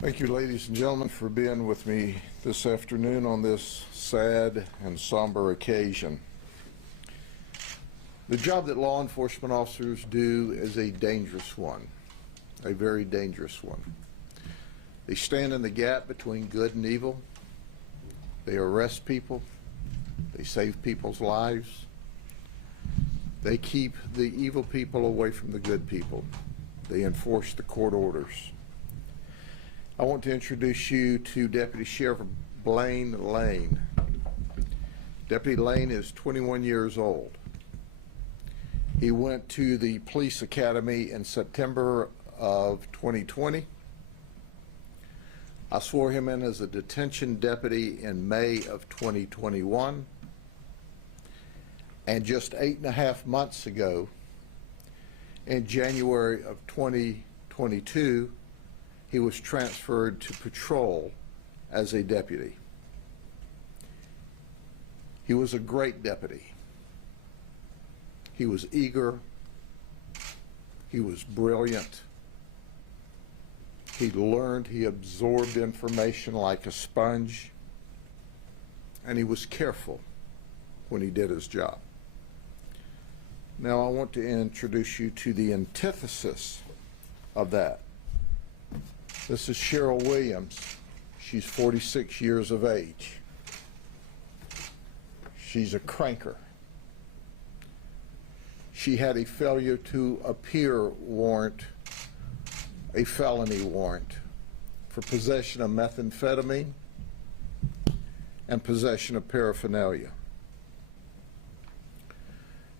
Thank you, ladies and gentlemen, for being with me this afternoon on this sad and somber occasion. The job that law enforcement officers do is a dangerous one, a very dangerous one. They stand in the gap between good and evil. They arrest people. They save people's lives. They keep the evil people away from the good people. They enforce the court orders. I want to introduce you to Deputy Sheriff Blane Lane. Deputy Lane is 21 years old. He went to the police academy in September of 2020. I swore him in as a detention deputy in May of 2021. And just 8.5 months ago, in January of 2022, he was transferred to patrol as a deputy. He was a great deputy. He was eager. He was brilliant. He learned, he absorbed information like a sponge, and he was careful when he did his job. Now I want to introduce you to the antithesis of that. This is Cheryl Williams. She's 46 years of age. She's a cranker. She had a failure to appear warrant, a felony warrant, for possession of methamphetamine and possession of paraphernalia.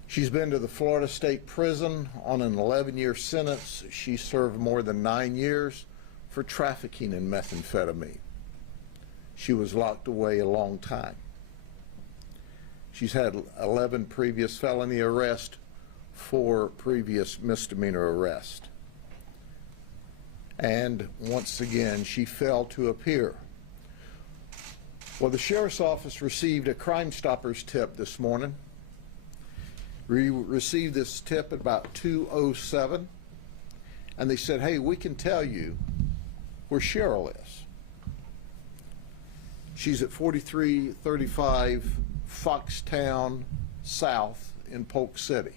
She's been to the Florida State Prison on an 11-year sentence. She served more than 9 years for trafficking in methamphetamine. She was locked away a long time. She's had 11 previous felony arrests, 4 previous misdemeanor arrests. And once again, she failed to appear. Well, the Sheriff's Office received a Crime Stoppers tip this morning. We received this tip at about 2:07, and they said, hey, we can tell you where Cheryl is. She's at 4335 Foxtown South in Polk City.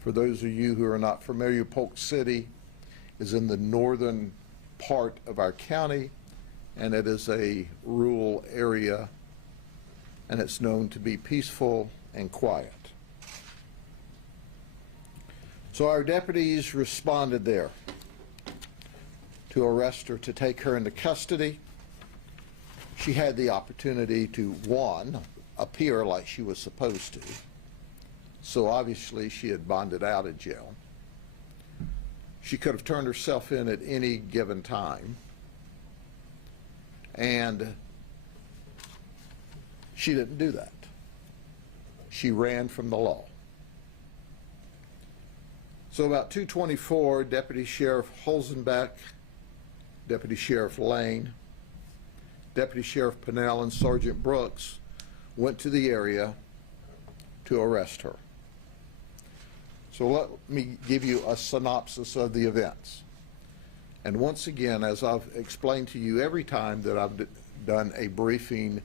For those of you who are not familiar, Polk City is in the northern part of our county, and it is a rural area, and it's known to be peaceful and quiet. So our deputies responded there to arrest her, to take her into custody. She had the opportunity to, one, appear like she was supposed to. So obviously she had bonded out of jail. She could have turned herself in at any given time. And she didn't do that. She ran from the law. So about 2:24, Deputy Sheriff Holzenbeck, Deputy Sheriff Lane, Deputy Sheriff Pennell, and Sergeant Brooks went to the area to arrest her. So let me give you a synopsis of the events. And once again, as I've explained to you every time that I've done a briefing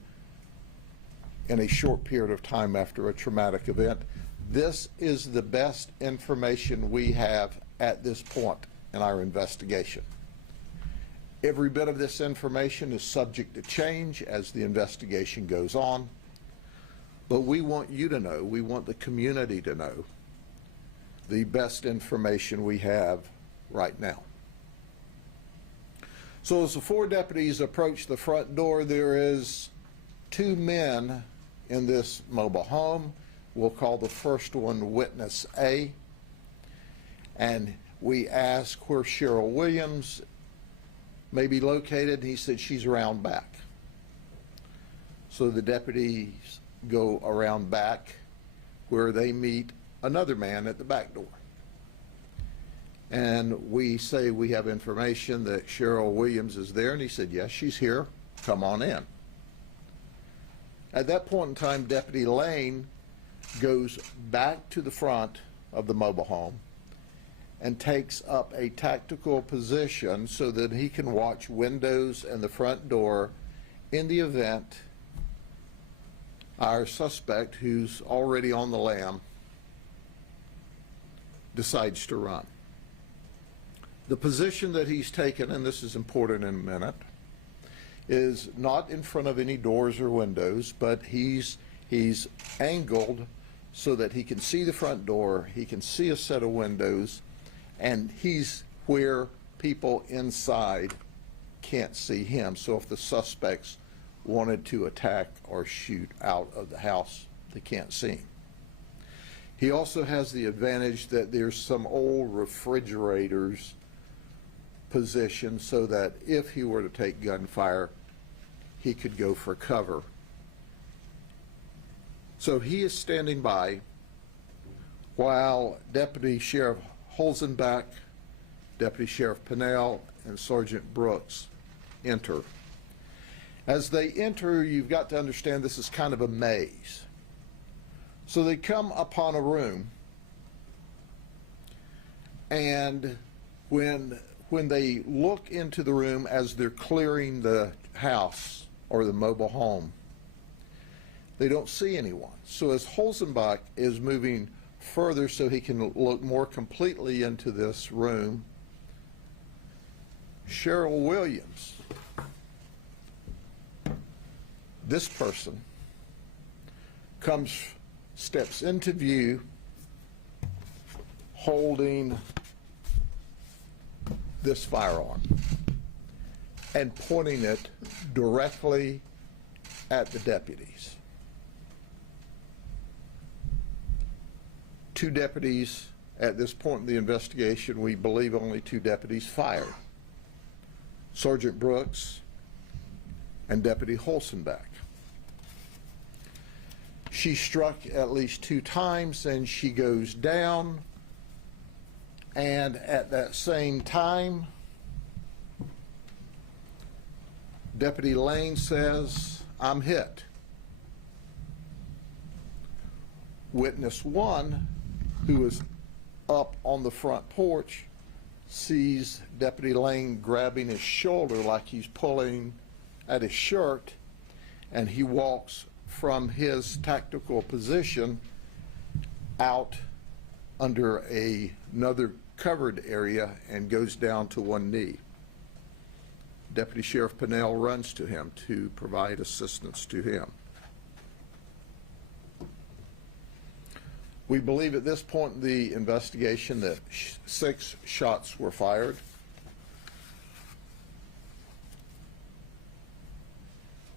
in a short period of time after a traumatic event, this is the best information we have at this point in our investigation. Every bit of this information is subject to change as the investigation goes on, but we want you to know, we want the community to know the best information we have right now. So as the 4 deputies approach the front door, there is 2 men in this mobile home. We'll call the first one Witness A, and we ask where Cheryl Williams may be located, and he said she's around back. So the deputies go around back where they meet another man at the back door. And we say we have information that Cheryl Williams is there, and he said, yes, she's here, come on in. At that point in time, Deputy Lane goes back to the front of the mobile home and takes up a tactical position so that he can watch windows and the front door in the event our suspect, who's already on the lam, decides to run. The position that he's taken, and this is important in a minute, is not in front of any doors or windows, but he's angled so that he can see the front door, he can see a set of windows, and he's where people inside can't see him. So if the suspects wanted to attack or shoot out of the house, they can't see him. He also has the advantage that there's some old refrigerators positioned so that if he were to take gunfire, he could go for cover. So he is standing by while Deputy Sheriff Holzenbach, Deputy Sheriff Pinnell, and Sergeant Brooks enter. As they enter, you've got to understand this is kind of a maze. So they come upon a room, and when they look into the room as they're clearing the house or the mobile home, they don't see anyone. So as Holzenbach is moving further so he can look more completely into this room, Cheryl Williams, this person, steps into view holding this firearm and pointing it directly at the deputies. Two deputies, at this point in the investigation, we believe only two deputies fired. Sergeant Brooks and Deputy Holzenbach. She struck at least 2 times, and she goes down, and at that same time, Deputy Lane says, "I'm hit." Witness 1, who is up on the front porch, sees Deputy Lane grabbing his shoulder like he's pulling at his shirt, and he walks from his tactical position out under another covered area and goes down to one knee. Deputy Sheriff Pinnell runs to him to provide assistance to him. We believe at this point in the investigation that 6 shots were fired.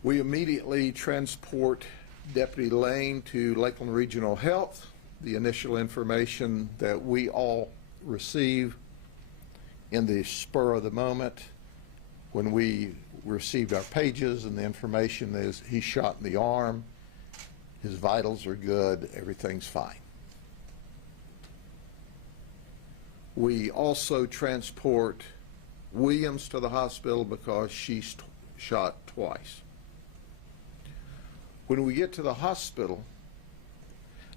We immediately transport Deputy Lane to Lakeland Regional Health. The initial information that we all receive in the spur of the moment when we received our pages, and the information is he's shot in the arm, his vitals are good, everything's fine. We also transport Williams to the hospital because she's shot twice. When we get to the hospital,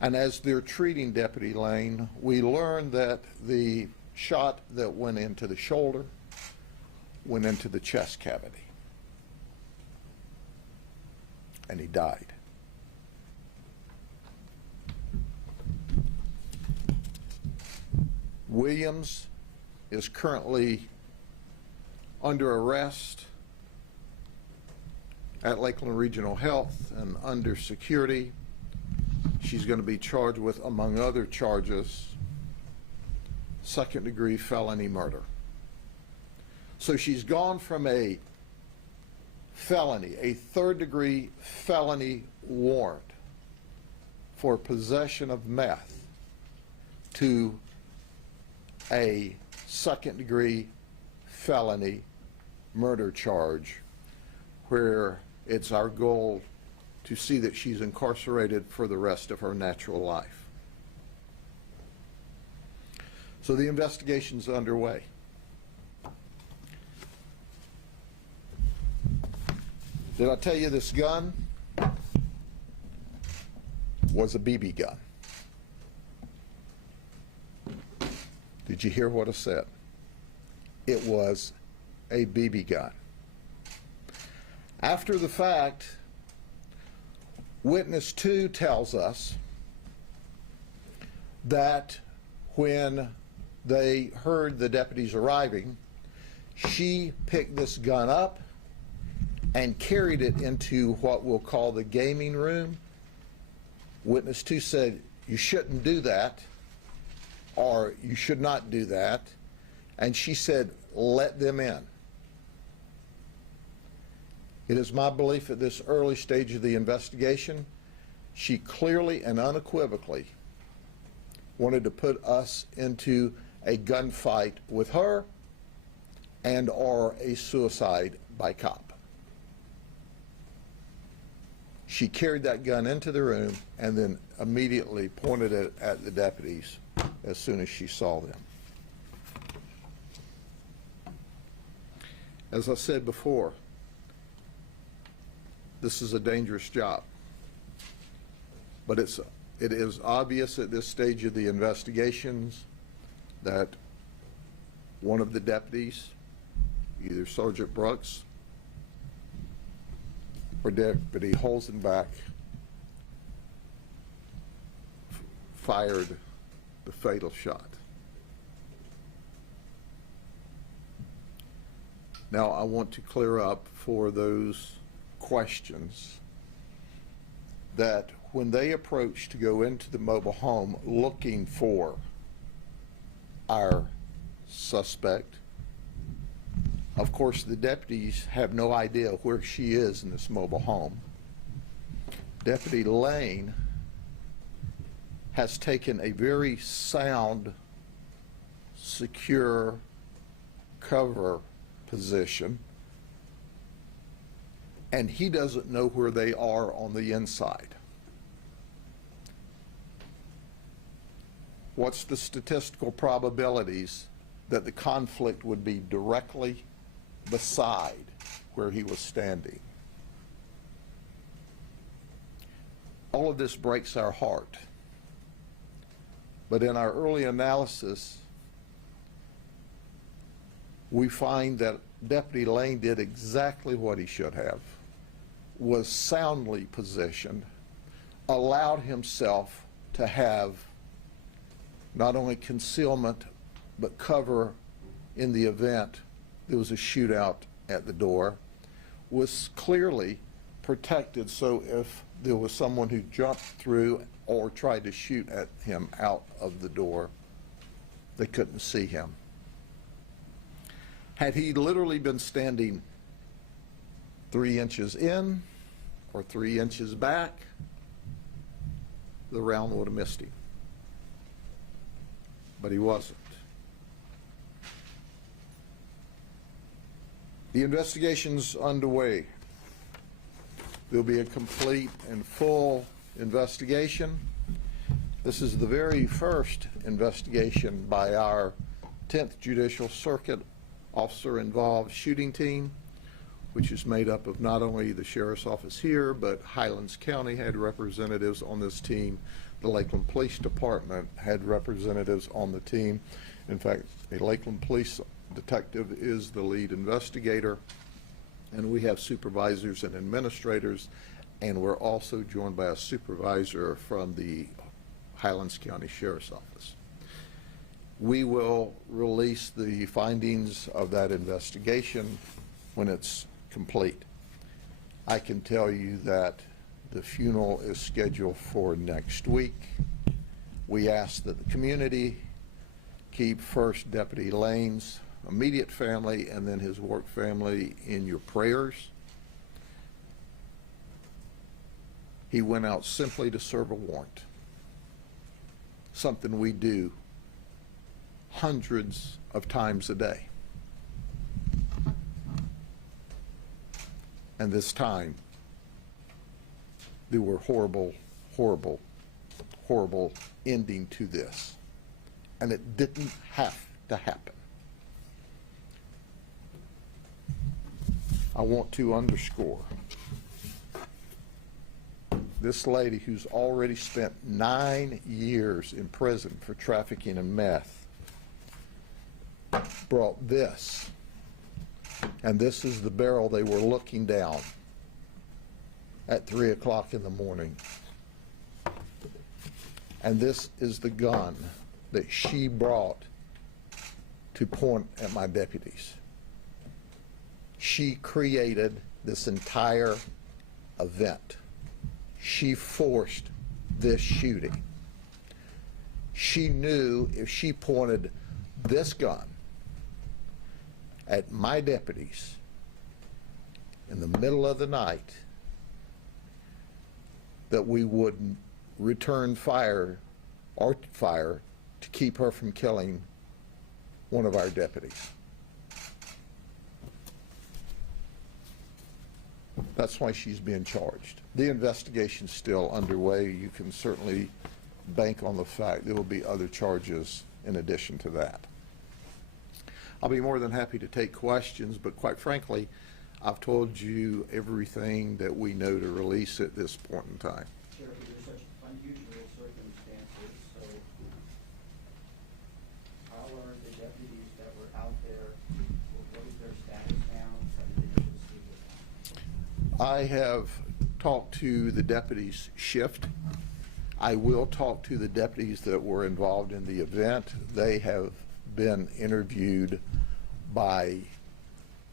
and as they're treating Deputy Lane, we learn that the shot that went into the shoulder went into the chest cavity, and he died. Williams is currently under arrest at Lakeland Regional Health and under security. She's going to be charged with, among other charges, second-degree felony murder. So she's gone from a felony, a third-degree felony warrant for possession of meth, to a second-degree felony murder charge, where it's our goal to see that she's incarcerated for the rest of her natural life. So the investigation's underway. Did I tell you this gun was a BB gun? Did you hear what I said? It was a BB gun. After the fact, witness 2 tells us that when they heard the deputies arriving, she picked this gun up and carried it into what we'll call the gaming room. Witness 2 said, "You shouldn't do that," or "You should not do that." And she said, "Let them in." It is my belief at this early stage of the investigation, she clearly and unequivocally wanted to put us into a gunfight with her and or a suicide by cop. She carried that gun into the room and then immediately pointed it at the deputies as soon as she saw them. As I said before, this is a dangerous job, but it is obvious at this stage of the investigations that one of the deputies, either Sergeant Brooks or Deputy Holzenbach, fired the fatal shot. Now, I want to clear up for those questions that when they approached to go into the mobile home looking for our suspect, of course the deputies have no idea where she is in this mobile home. Deputy Lane has taken a very sound, secure cover position, and he doesn't know where they are on the inside. What's the statistical probabilities that the conflict would be directly beside where he was standing? All of this breaks our heart. But in our early analysis, we find that Deputy Lane did exactly what he should have, was soundly positioned, allowed himself to have not only concealment but cover in the event there was a shootout at the door, was clearly protected so if there was someone who jumped through or tried to shoot at him out of the door, they couldn't see him. Had he literally been standing 3 inches in or 3 inches back, the round would have missed him. But he wasn't. The investigation's underway. There'll be a complete and full investigation. This is the very first investigation by our 10th Judicial Circuit officer-involved shooting team, which is made up of not only the Sheriff's Office here, but Highlands County had representatives on this team. The Lakeland Police Department had representatives on the team. In fact, a Lakeland Police detective is the lead investigator, and we have supervisors and administrators, and we're also joined by a supervisor from the Highlands County Sheriff's Office. We will release the findings of that investigation when it's complete. I can tell you that the funeral is scheduled for next week. We ask that the community keep first Deputy Lane's immediate family and then his work family in your prayers. He went out simply to serve a warrant, something we do hundreds of times a day. And this time, there were horrible, horrible, horrible ending to this. And it didn't have to happen. I want to underscore this lady who's already spent 9 years in prison for trafficking in meth brought this, and this is the barrel they were looking down at 3 o'clock in the morning. And this is the gun that she brought to point at my deputies. She created this entire event. She forced this shooting. She knew if she pointed this gun at my deputies in the middle of the night, that we would return fire to keep her from killing one of our deputies. That's why she's being charged. The investigation's still underway. You can certainly bank on the fact there will be other charges in addition to that. I'll be more than happy to take questions, but quite frankly, I've told you everything that we know to release at this point in time. Sheriff, there's such unusual circumstances, so how are the deputies that were out there, what is their status now? How did they proceed with that? I have talked to the deputies' shift. I will talk to the deputies that were involved in the event. They have been interviewed by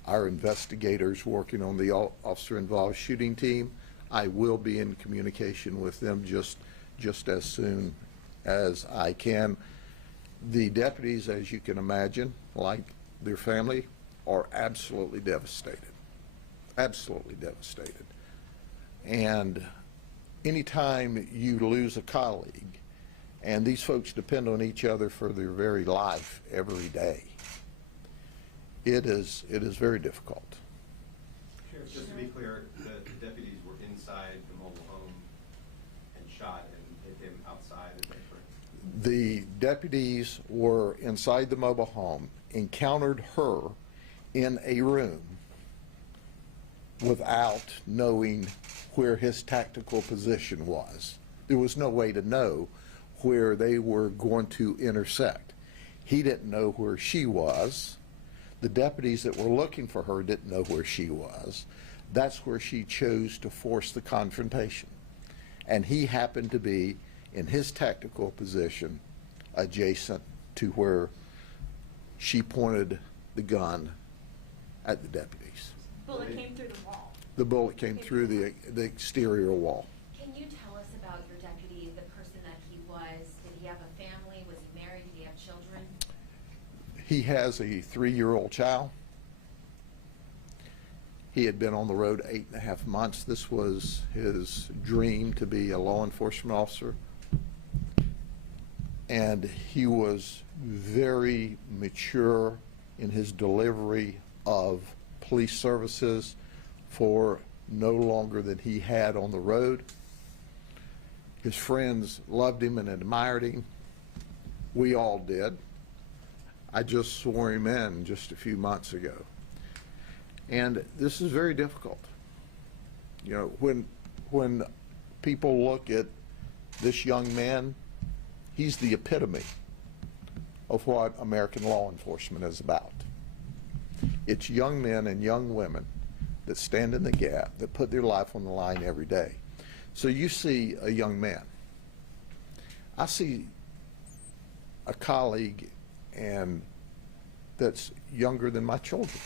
our investigators working on the officer-involved shooting team. I will be in communication with them just as soon as I can. The deputies, as you can imagine, like their family, are absolutely devastated. Absolutely devastated. And anytime you lose a colleague, and these folks depend on each other for their very life every day, it is very difficult. Sheriff, just to be clear, the deputies were inside the mobile home and shot and hit him outside, is that correct? The deputies were inside the mobile home, encountered her in a room without knowing where his tactical position was. There was no way to know where they were going to intersect. He didn't know where she was. The deputies that were looking for her didn't know where she was. That's where she chose to force the confrontation. And he happened to be in his tactical position adjacent to where she pointed the gun at the deputies. Bullet came through the wall. The bullet came through the exterior wall. Can you tell us about your deputy, the person that he was? Did he have a family? Was he married? Did he have children? He has a 3-year-old child. He had been on the road 8.5 months. This was his dream, to be a law enforcement officer. And he was very mature in his delivery of police services for no longer than he had on the road. His friends loved him and admired him. We all did. I just swore him in just a few months ago. And this is very difficult. You know, when people look at this young man, he's the epitome of what American law enforcement is about. It's young men and young women that stand in the gap, that put their life on the line every day. So you see a young man. I see a colleague and that's younger than my children.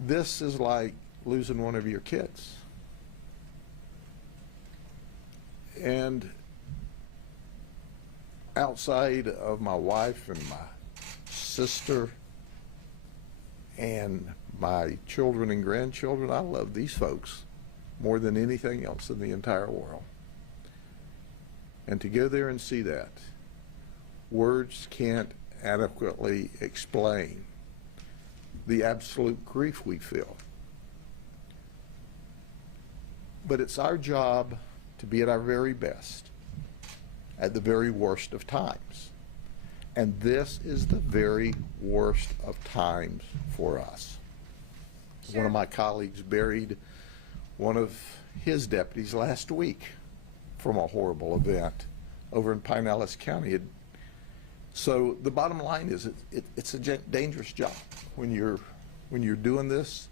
This is like losing one of your kids. And outside of my wife and my sister and my children and grandchildren, I love these folks more than anything else in the entire world. And to go there and see that, words can't adequately explain the absolute grief we feel. But it's our job to be at our very best at the very worst of times. And this is the very worst of times for us. Sure. One of my colleagues buried one of his deputies last week from a horrible event over in Pinellas County. Had So the bottom line is it's a dangerous job. When you're doing this,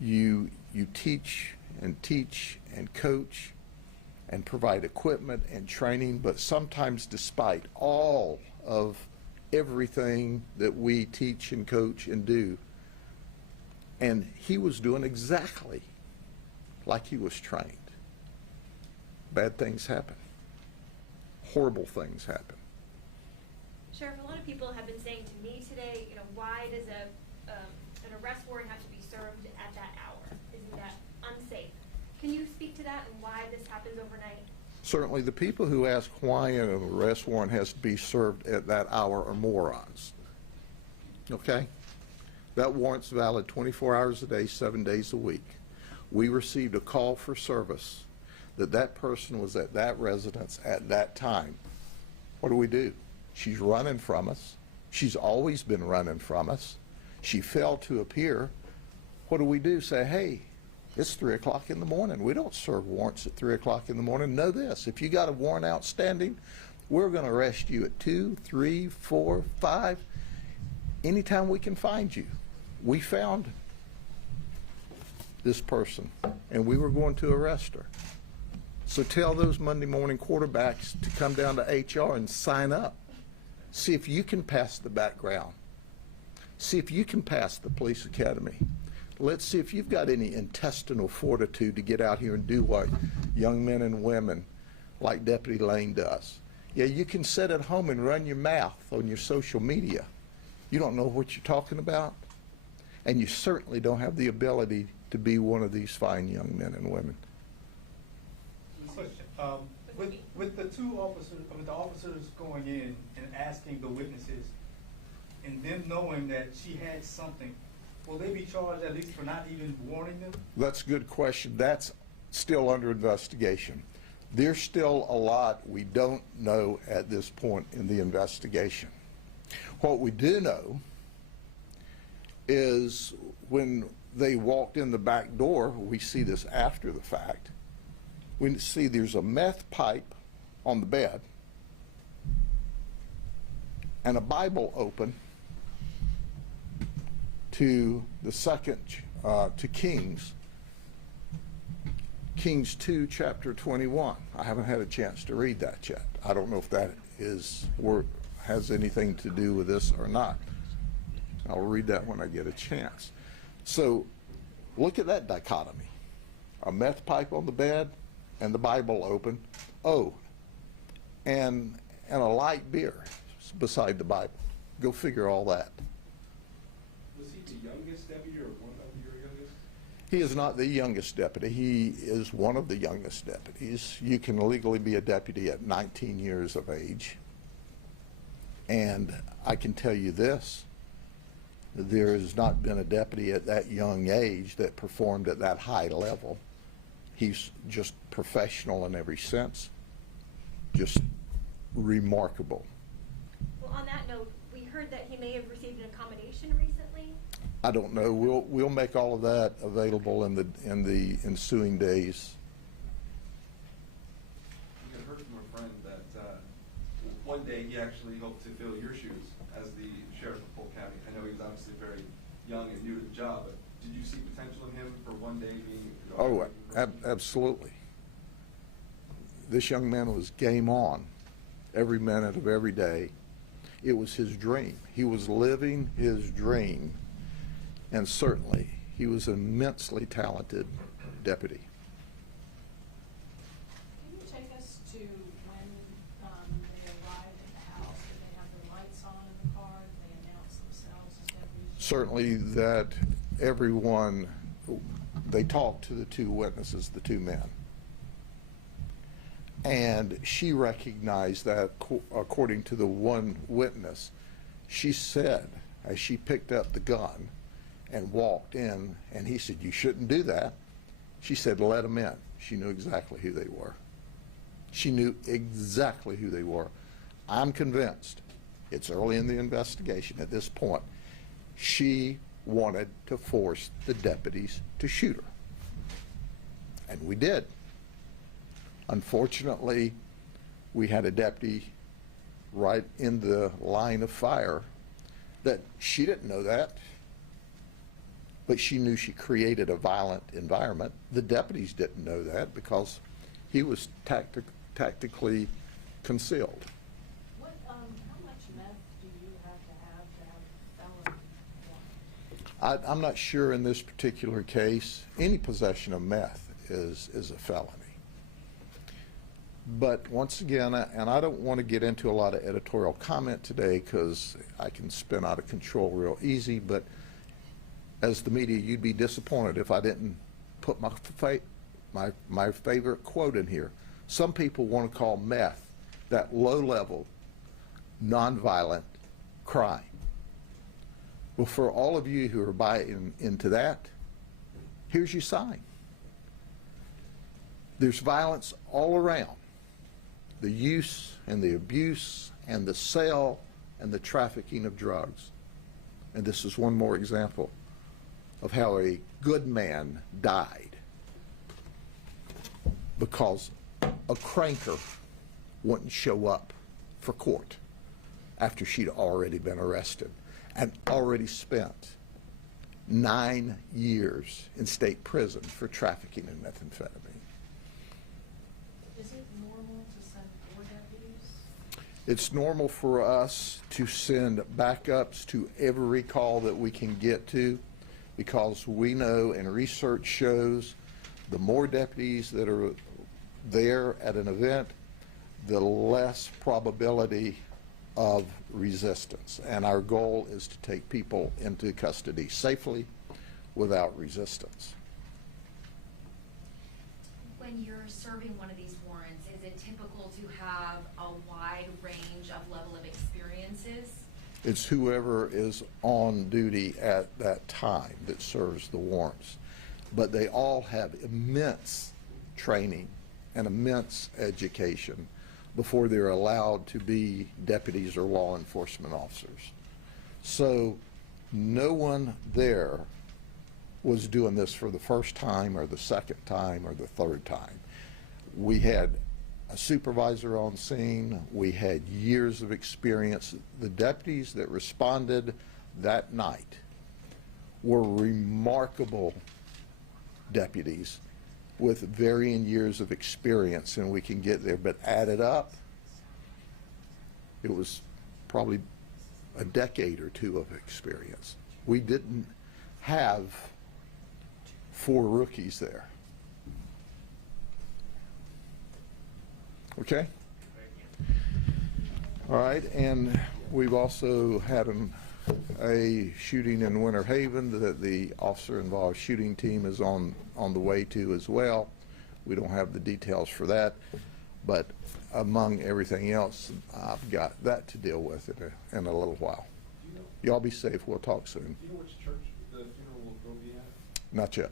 you teach and coach and provide equipment and training, but sometimes despite all of everything that we teach and coach and do, and he was doing exactly like he was trained, bad things happen. Horrible things happen. Sheriff, a lot of people have been saying to me today, why does an arrest warrant have to be served at that hour? Isn't that unsafe? Can you speak to that and why this happens overnight? Certainly, the people who ask why an arrest warrant has to be served at that hour are morons. Okay? That warrant's valid 24 hours a day, 7 days a week. We received a call for service that person was at that residence at that time. What do? She's running from us. She's always been running from us. She failed to appear. What do? Say, hey, it's 3 o'clock in the morning. We don't serve warrants at 3 o'clock in the morning. Know this, if you got a warrant outstanding, we're going to arrest you at 2, 3, 4, 5, anytime we can find you. We found this person, and we were going to arrest her. So tell those Monday morning quarterbacks to come down to HR and sign up. See if you can pass the background. See if you can pass the police academy. Let's see if you've got any intestinal fortitude to get out here and do what young men and women like Deputy Lane does. Yeah, you can sit at home and run your mouth on your social media. You don't know what you're talking about, and you certainly don't have the ability to be one of these fine young men and women. With the two officers, the officers going in and asking the witnesses, and them knowing that she had something, will they be charged at least for not even warning them? That's a good question. That's still under investigation. There's still a lot we don't know at this point in the investigation. What we do know is when they walked in the back door, we see this after the fact, we see there's a meth pipe on the bed and a Bible open to the second, to Kings 2, chapter 21. I haven't had a chance to read that yet. I don't know if that is or has anything to do with this or not. I'll read that when I get a chance. So look at that dichotomy. A meth pipe on the bed and the Bible open. Oh, and a light beer beside the Bible. Go figure all that. Was he the youngest deputy or one of your youngest? He is not the youngest deputy. He is one of the youngest deputies. You can legally be a deputy at 19 years of age. And I can tell you this, there has not been a deputy at that young age that performed at that high level. He's just professional in every sense, just remarkable. Well, on that note, we heard that he may have received an accommodation recently. I don't know. We'll make all of that available in the ensuing days. I heard from a friend that one day he actually hoped to fill your shoes as the sheriff of Polk County. I know he was obviously very young and new to the job, but did you see potential in him for one day being? Oh, absolutely. This young man was game on every minute of every day. It was his dream. He was living his dream, and certainly he was an immensely talented deputy. Can you take us to when they arrived at the house? Did they have their lights on in the car? Did they announce themselves as deputies? Certainly that everyone, they talked to the two witnesses, the two men. And she recognized that, according to the one witness, she said, as she picked up the gun and walked in, and he said, "You shouldn't do that." She said, "Let them in." She knew exactly who they were. She knew exactly who they were. I'm convinced, it's early in the investigation at this point, she wanted to force the deputies to shoot her. And we did. Unfortunately, we had a deputy right in the line of fire, that she didn't know that, but she knew she created a violent environment. The deputies didn't know that because he was tactically concealed. What, how much meth do you have to have felony warrant? I'm not sure in this particular case, any possession of meth is a felony. But once again, and I don't want to get into a lot of editorial comment today because I can spin out of control real easy, but as the media, you'd be disappointed if I didn't put my favorite quote in here. Some people want to call meth that low-level, nonviolent crime. Well, for all of you who are buying into that, here's your sign. There's violence all around. The use and the abuse and the sale and the trafficking of drugs. And this is one more example of how a good man died because a cranker wouldn't show up for court after she'd already been arrested and already spent 9 years in state prison for trafficking in methamphetamine. Is it normal to send 4 deputies? It's normal for us to send backups to every call that we can get to because we know and research shows the more deputies that are there at an event, the less probability of resistance. And our goal is to take people into custody safely without resistance. When you're serving one of these warrants, is it typical to have a wide range of level of experiences? It's whoever is on duty at that time that serves the warrants. But they all have immense training and immense education before they're allowed to be deputies or law enforcement officers. So no one there was doing this for the first time or the second time or the third time. We had a supervisor on scene. We had years of experience. The deputies that responded that night were remarkable deputies with varying years of experience, and we can get there. But added up, it was probably a decade or 2 of experience. We didn't have 4 rookies there. Okay? All right, and we've also had a shooting in Winter Haven that the officer-involved shooting team is on the way to as well. We don't have the details for that, but among everything else, I've got that to deal with in a little while. Y'all be safe. We'll talk soon. Do you know which church the funeral will be at? Not yet.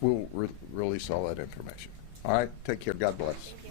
We'll release all that information. All right, take care. God bless. Thank you.